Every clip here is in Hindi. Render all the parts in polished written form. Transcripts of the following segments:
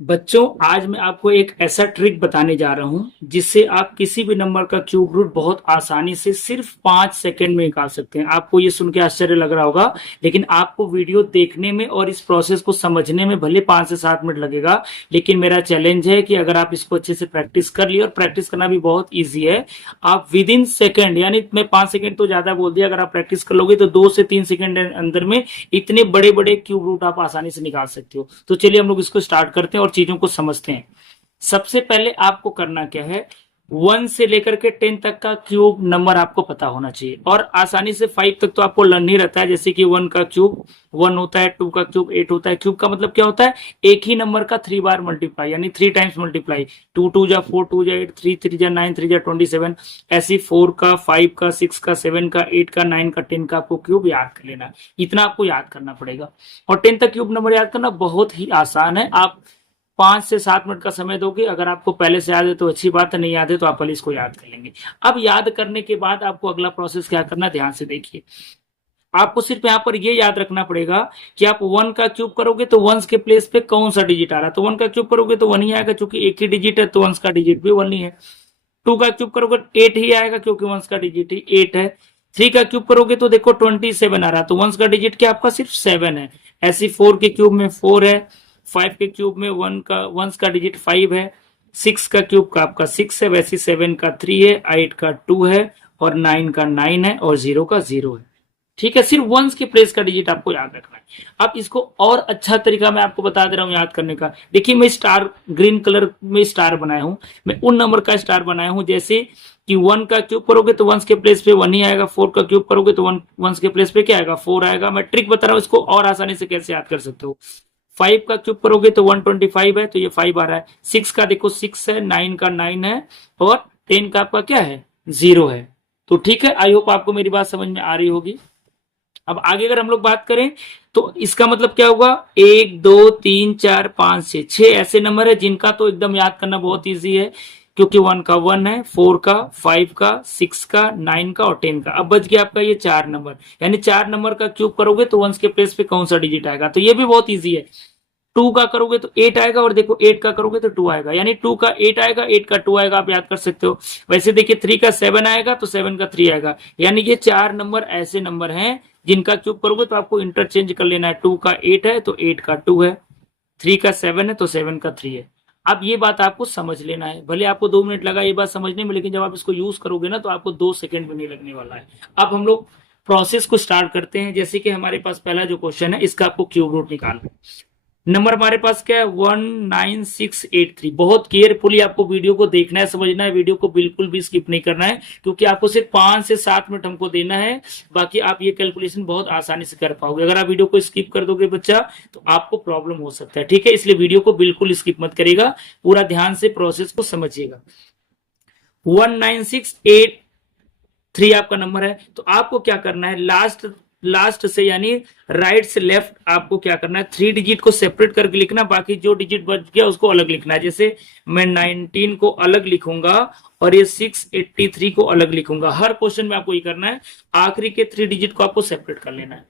बच्चों, आज मैं आपको एक ऐसा ट्रिक बताने जा रहा हूं जिससे आप किसी भी नंबर का क्यूब रूट बहुत आसानी से सिर्फ 5 सेकंड में निकाल सकते हैं। आपको ये सुन के आश्चर्य लग रहा होगा, लेकिन आपको वीडियो देखने में और इस प्रोसेस को समझने में भले 5 से 7 मिनट लगेगा, लेकिन मेरा चैलेंज है कि अगर आप इसको अच्छे से प्रैक्टिस कर लिए, और प्रैक्टिस करना भी बहुत ईजी है, आप विद इन सेकेंड, यानी मैं 5 सेकंड तो ज्यादा बोल दिया, अगर आप प्रैक्टिस कर लोगे तो 2 से 3 सेकंड अंदर में इतने बड़े बड़े क्यूब रूट आप आसानी से निकाल सकते हो। तो चलिए हम लोग इसको स्टार्ट करते हैं और चीजों को समझते हैं। सबसे पहले आपको करना क्या है, 1 से लेकर के 10 तक का क्यूब नंबर आपको पता होना चाहिए, और आसानी से 5 तक तो आपको लर्न ही रहता है। जैसे कि 1 का क्यूब 1 होता है, 2 का क्यूब 8 होता है। क्यूब का मतलब क्या होता है, एक ही नंबर का 3 बार मल्टीप्लाई, यानी 3 टाइम्स मल्टीप्लाई। 2 2 जा 4, 2 जा 8, 3 3 जा 9, 3 जा 27। ऐसी 4 का, 5 का, 6 का, 7 का, 8 का, 9 का, 10 का आपको क्यूब याद कर लेना है। इतना आपको याद करना पड़ेगा, और 10 तक क्यूब नंबर याद करना बहुत ही आसान है। आप 5 से 7 मिनट का समय दोगे, अगर आपको पहले से याद है तो अच्छी बात है, नहीं याद है तो आप पहले इसको याद कर लेंगे। अब याद करने के बाद आपको अगला प्रोसेस क्या करना है, ध्यान से देखिए। आपको सिर्फ यहाँ पर ये याद रखना पड़ेगा कि आप 1 का क्यूब करोगे तो 1 के प्लेस पे कौन सा डिजिट आ रहा है। तो 1 का क्यूब करोगे तो 1 ही आएगा, क्योंकि एक ही डिजिट है, तो 1 का डिजिट भी 1 ही है। 2 का क्यूब करोगे 8 ही आएगा, क्योंकि 1 का डिजिट ही 8 है। 3 का क्यूब करोगे तो देखो 27 आ रहा है, तो 1 का डिजिट क्या आपका सिर्फ 7 है। ऐसे 4 के क्यूब में 4 है, 5 के क्यूब में 1 का डिजिट 5 है, 6 का क्यूब का आपका 6 है, वैसे 7 का 3 है, 8 का 2 है, और 9 का 9 है, और 0 का 0 है। ठीक है, सिर्फ वंस के प्लेस का डिजिट आपको याद रखना है। अब इसको और अच्छा तरीका मैं आपको बता दे रहा हूं याद करने का। देखिए, मैं स्टार ग्रीन कलर में स्टार बनाया हूं, मैं उन नंबर का स्टार बनाया हूं, जैसे कि 1 का क्यूब करोगे तो 1 के प्लेस पे 1 ही आएगा। 4 का क्यूब करोगे तो 1 के प्लेस पे क्या आएगा, 4 आएगा। मैं ट्रिक बता रहा हूं इसको और आसानी से कैसे याद कर सकते हो। 5 का क्यूब करोगे तो 125 है, तो ये 5 आ रहा है। 6 का देखो 6 है, 9 का 9 है, और 10 का आपका क्या है, 0 है। तो ठीक है, आई होप आपको मेरी बात समझ में आ रही होगी। अब आगे अगर हम लोग बात करें तो इसका मतलब क्या होगा, 1 2 3 4 5 6, 6 ऐसे नंबर है जिनका तो एकदम याद करना बहुत इजी है, क्योंकि 1 का 1 है, 4 का, 5 का, 6 का, 9 का, और 10 का। अब बच गया आपका ये 4 नंबर, यानी 4 नंबर का क्यूब करोगे तो 1 के प्लेस पे कौन सा डिजिट आएगा, तो ये भी बहुत इजी है। 2 का करोगे तो 8 आएगा, और देखो 8 का करोगे तो 2 आएगा, यानी 2 का 8 आएगा, 8 का 2 आएगा, आप याद कर सकते हो। वैसे देखिए 3 का 7 आएगा तो 7 का 3 आएगा, यानी ये 4 नंबर ऐसे नंबर हैं जिनका क्यूब करोगे तो आपको इंटरचेंज कर लेना है। 2 का 8 है तो 8 का 2 है, 3 का 7 है तो 7 का 3 है। अब ये बात आपको समझ लेना है, भले आपको 2 मिनट लगा ये बात समझने में, लेकिन जब आप इसको यूज करोगे ना तो आपको 2 सेकंड भी नहीं लगने वाला है। अब हम लोग प्रोसेस को स्टार्ट करते हैं। जैसे कि हमारे पास पहला जो क्वेश्चन है, इसका आपको क्यूब रूट निकालना है। नंबर हमारे पास क्या है, 19683। बहुत केयरफुली आपको वीडियो को देखना है, समझना है, वीडियो को बिल्कुल भी स्किप नहीं करना है, क्योंकि आपको सिर्फ 5 से 7 मिनट हमको देना है। बाकी आप ये कैलकुलेशन बहुत आसानी से कर पाओगे। अगर आप वीडियो को स्किप कर दोगे बच्चा, तो आपको प्रॉब्लम हो सकता है। ठीक है, इसलिए वीडियो को बिल्कुल स्किप मत करेगा, पूरा ध्यान से प्रोसेस को समझिएगा। 19683 आपका नंबर है, तो आपको क्या करना है, लास्ट से यानी राइट से लेफ्ट आपको क्या करना है, 3 डिजिट को सेपरेट करके लिखना, बाकी जो डिजिट बच गया उसको अलग लिखना है। जैसे मैं 19 को अलग लिखूंगा और ये 683 को अलग लिखूंगा। हर क्वेश्चन में आपको ये करना है, आखिरी के 3 डिजिट को आपको सेपरेट कर लेना है।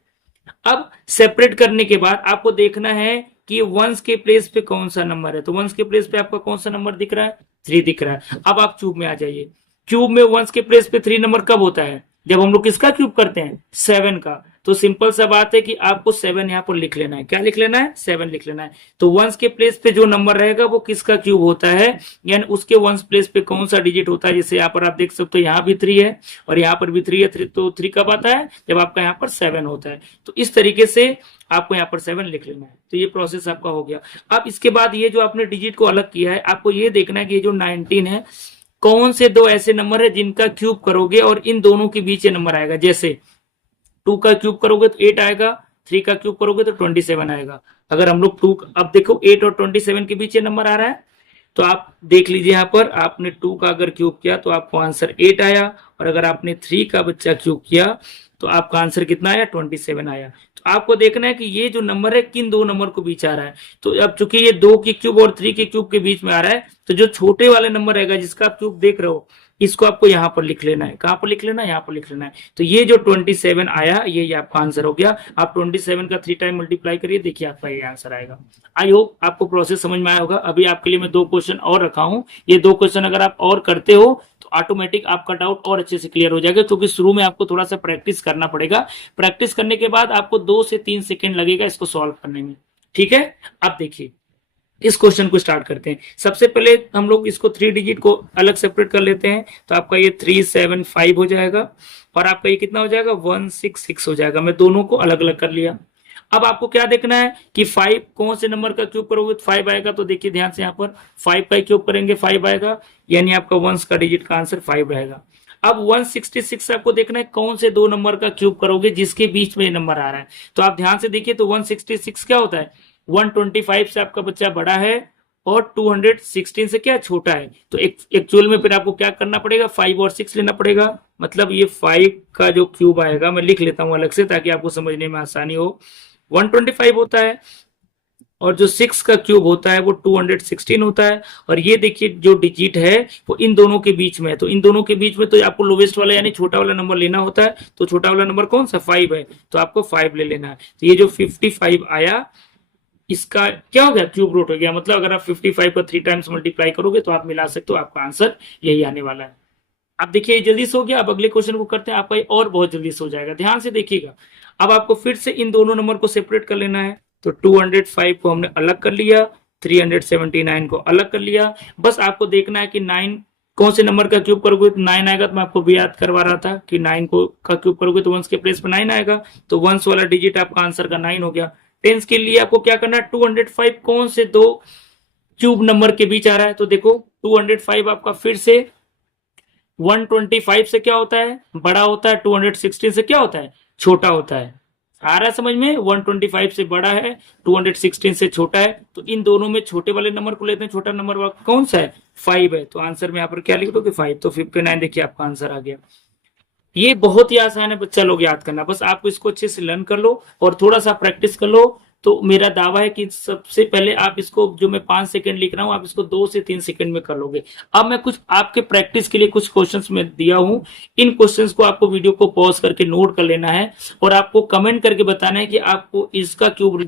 अब सेपरेट करने के बाद आपको देखना है कि वंस के प्लेस पे कौन सा नंबर है। तो वंस के प्लेस पे आपका कौन सा नंबर दिख रहा है, 3 दिख रहा है। अब आप क्यूब में आ जाइए। क्यूब में वंस के प्लेस पे 3 नंबर कब होता है, जब हम लोग किसका क्यूब करते हैं, 7 का। तो सिंपल सा बात है कि आपको 7 यहाँ पर लिख लेना है। क्या लिख लेना है, 7 लिख लेना है। तो वंस के प्लेस पे जो नंबर रहेगा वो किसका क्यूब होता है, यानी उसके वंस प्लेस पे कौन सा डिजिट होता है। जैसे यहाँ पर आप देख सकते हो, यहाँ भी 3 है और यहाँ पर भी 3 है। तो 3 कब आता है, जब आपका यहाँ पर 7 होता है। तो इस तरीके से आपको यहाँ पर 7 लिख लेना है। तो ये प्रोसेस आपका हो गया। अब इसके बाद ये जो आपने डिजिट को अलग किया है, आपको ये देखना है कि ये जो 19 है, कौन से 2 ऐसे नंबर है जिनका क्यूब करोगे और इन दोनों के बीच ये नंबर आएगा। जैसे 2 का क्यूब करोगे तो 8 आएगा, 3 का क्यूब करोगे तो 27 आएगा। अगर हम लोग 2, अब देखो 8 और 27 के बीच ये नंबर आ रहा है, तो आप देख लीजिए यहाँ पर, आपने 2 का अगर क्यूब किया तो आपको आंसर 8 आया, और अगर आपने 3 का बच्चा क्यूब किया तो आपका आंसर कितना आया, 27 आया। तो आपको देखना है कि ये जो नंबर है किन 2 नंबर को बीच आ रहा है। तो अब चूंकि ये 2 के क्यूब और 3 के क्यूब के बीच में आ रहा है, तो जो छोटे वाले नंबर रहेगा जिसका आप क्यूब देख रहे हो, इसको आपको यहाँ पर लिख लेना है। कहाँ पर लिख लेना है? यहाँ पर लिख लेना है। तो ये जो 27 आया ये आपका आंसर हो गया। आप 27 का 3 टाइम मल्टीप्लाई करिए, देखिए आपका ये आंसर आएगा। आई होप आपको प्रोसेस समझ में आया होगा। अभी आपके लिए मैं 2 क्वेश्चन और रखा हूं, ये 2 क्वेश्चन अगर आप और करते हो तो ऑटोमेटिक आपका डाउट और अच्छे से क्लियर हो जाएगा, क्योंकि शुरू में आपको थोड़ा सा प्रैक्टिस करना पड़ेगा। प्रैक्टिस करने के बाद आपको 2 से 3 सेकेंड लगेगा इसको सॉल्व करने में। ठीक है, अब देखिए इस क्वेश्चन को स्टार्ट करते हैं। सबसे पहले हम लोग इसको 3 डिजिट को अलग सेपरेट कर लेते हैं। तो आपका ये 375 हो जाएगा और आपका ये कितना हो जाएगा? 166 हो जाएगा। मैं दोनों को अलग अलग कर लिया। अब आपको क्या देखना है कि 5 कौन से नंबर का क्यूब करोगे तो 5 आएगा। तो देखिए ध्यान से, यहाँ पर 5 का क्यूब करेंगे 5 आएगा, यानी आपका वंस का डिजिट का आंसर 5 रहेगा। अब 166 आपको देखना है कौन से 2 नंबर का क्यूब करोगे जिसके बीच में ये नंबर आ रहा है। तो आप ध्यान से देखिए, तो 166 क्या होता है? 125 से आपका बच्चा बड़ा है और 216 से क्या छोटा है। तो एक्चुअल में फिर आपको क्या करना पड़ेगा? 5 और 6 लेना पड़ेगा। मतलब ये 5 का जो क्यूब आएगा, मैं लिख लेता हूं अलग से ताकि आपको समझने में आसानी हो। 125 होता है और जो 6 का क्यूब होता है वो 216 होता है। और ये देखिए जो डिजिट है वो इन दोनों के बीच में है। तो इन दोनों के बीच में तो आपको लोवेस्ट वाला यानी छोटा वाला नंबर लेना होता है। तो छोटा वाला नंबर कौन सा? 5 है। तो आपको 5 ले लेना है। तो ये जो 55 आया इसका क्या हो गया? क्यूब रूट हो गया। मतलब अगर आप 55 का 3 टाइम्स मल्टीप्लाई करोगे तो आप मिला सकते हो, आपका आंसर यही आने वाला है। अब देखिए जल्दी से हो गया। अब अगले क्वेश्चन को करते हैं, आपका ये और बहुत जल्दी से हो जाएगा। ध्यान से देखिएगा। अब आपको फिर से इन दोनों नंबर को सेपरेट कर लेना है। तो 205 को हमने अलग कर लिया, 379 को अलग कर लिया। बस आपको देखना है कि 9 कौन से नंबर का क्यूब करोगे तो 9 आएगा। तो मैं आपको भी याद करवा रहा था कि 9 को का क्यूब करोगे तो वंस के प्लेस पर 9 आएगा। तो वंस वाला डिजिट आपका आंसर का 9 हो गया। टेंस के लिए आपको क्या करना है? 205 कौन से 2 क्यूब नंबर के बीच आ रहा है। तो देखो 205 आपका फिर से 125 से क्या होता है? बड़ा होता है। 216 से क्या होता है? छोटा होता है। आ रहा है समझ में? 125 से बड़ा है, 216 से छोटा है। तो इन दोनों में छोटे वाले नंबर को लेते हैं। छोटा नंबर कौन सा है? 5 है। तो आंसर में यहाँ पर क्या लिख दोगे? 5। तो 59 देखिए आपका आंसर आ गया। ये बहुत ही आसान है बच्चा लोग याद करना। बस आपको इसको अच्छे से लर्न कर लो और थोड़ा सा प्रैक्टिस कर लो। तो मेरा दावा है कि सबसे पहले आप इसको जो मैं 5 सेकंड लिख रहा हूं आप इसको 2 से 3 सेकंड में कर लोगे। अब मैं कुछ आपके प्रैक्टिस के लिए कुछ क्वेश्चंस में दिया हूं। इन क्वेश्चंस को आपको वीडियो को पॉज करके नोट कर लेना है और आपको कमेंट करके बताना है कि आपको इसका क्यूब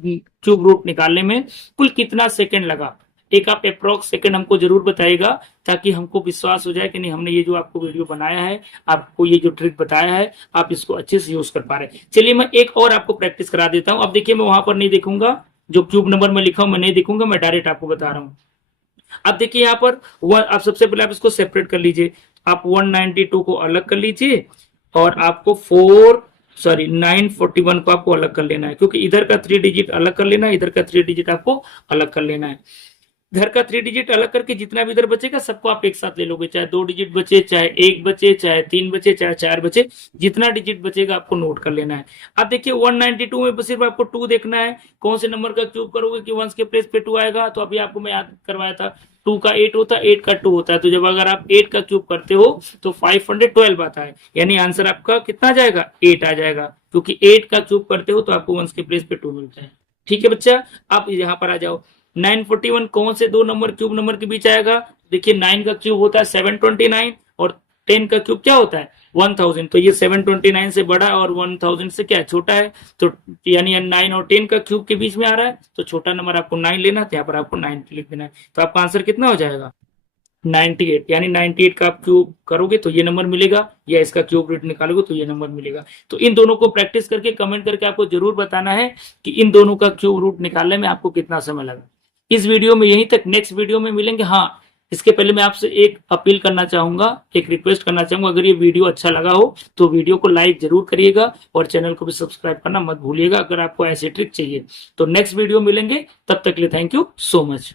रूट निकालने में कुल कितना सेकंड लगा। एक आप अप्रोक्स सेकंड हमको जरूर बताइएगा ताकि हमको विश्वास हो जाए कि नहीं, हमने ये जो आपको वीडियो बनाया है, आपको ये जो ट्रिक बताया है, आप इसको अच्छे से यूज कर पा रहे हैं। चलिए मैं एक और आपको प्रैक्टिस करा देता हूं। अब देखिए मैं वहां पर नहीं देखूंगा, जो क्यूब नंबर में लिखा हूं मैं नहीं देखूंगा, मैं डायरेक्ट आपको बता रहा हूं। अब देखिए यहाँ पर आप सबसे पहले आप इसको सेपरेट कर लीजिए। आप 192 को अलग कर लीजिए और आपको 941 को आपको अलग कर लेना है, क्योंकि इधर का 3 डिजिट अलग कर लेना है, इधर का 3 डिजिट आपको अलग कर लेना है। घर का 3 डिजिट अलग करके जितना भी इधर बचेगा सबको आप एक साथ ले लोगे। चाहे 2 डिजिट बचे, चाहे 1 बचे, चाहे 3 बचे, चाहे 4 बचे, जितना डिजिट बचेगा आपको नोट कर लेना है। अब देखिए 192 में सिर्फ आपको 2 देखना है। कौन से नंबर का क्यूब करोगे कि वंस के प्लेस पे 2 आएगा। तो अभी आपको मैं याद करवाया था 2 का 8 होता है, 8 का 2 होता है। तो जब अगर आप 8 का क्यूब करते हो तो 512 आता है, यानी आंसर आपका कितना आ जाएगा? 8 आ जाएगा, क्योंकि 8 का क्यूब करते हो तो आपको वंस के प्लेस पे 2 मिलता है। ठीक है बच्चा, आप यहाँ पर आ जाओ। 941 कौन से 2 नंबर क्यूब नंबर के बीच आएगा? देखिए 9 का क्यूब होता है 729 और 10 का क्यूब क्या होता है? 1000। तो ये 729 से बड़ा और 1000 से क्या छोटा है। तो यानी 9 और 10 का क्यूब के बीच में आ रहा है, तो छोटा नंबर आपको 9 लेना है। यहाँ पर आपको 9 लिख देना है। तो आपका आंसर कितना हो जाएगा? 98। यानी 98 का आप क्यूब करोगे तो ये नंबर मिलेगा, या इसका क्यूब रूट निकालोगे तो ये नंबर मिलेगा। तो इन दोनों को प्रैक्टिस करके कमेंट करके आपको जरूर बताना है कि इन दोनों का क्यूब रूट निकालने में आपको कितना समय लगा। इस वीडियो में यहीं तक, नेक्स्ट वीडियो में मिलेंगे। हाँ, इसके पहले मैं आपसे एक अपील करना चाहूंगा, एक रिक्वेस्ट करना चाहूंगा। अगर ये वीडियो अच्छा लगा हो तो वीडियो को लाइक जरूर करिएगा और चैनल को भी सब्सक्राइब करना मत भूलिएगा अगर आपको ऐसे ट्रिक चाहिए। तो नेक्स्ट वीडियो मिलेंगे, तब तक के लिए थैंक यू सो मच।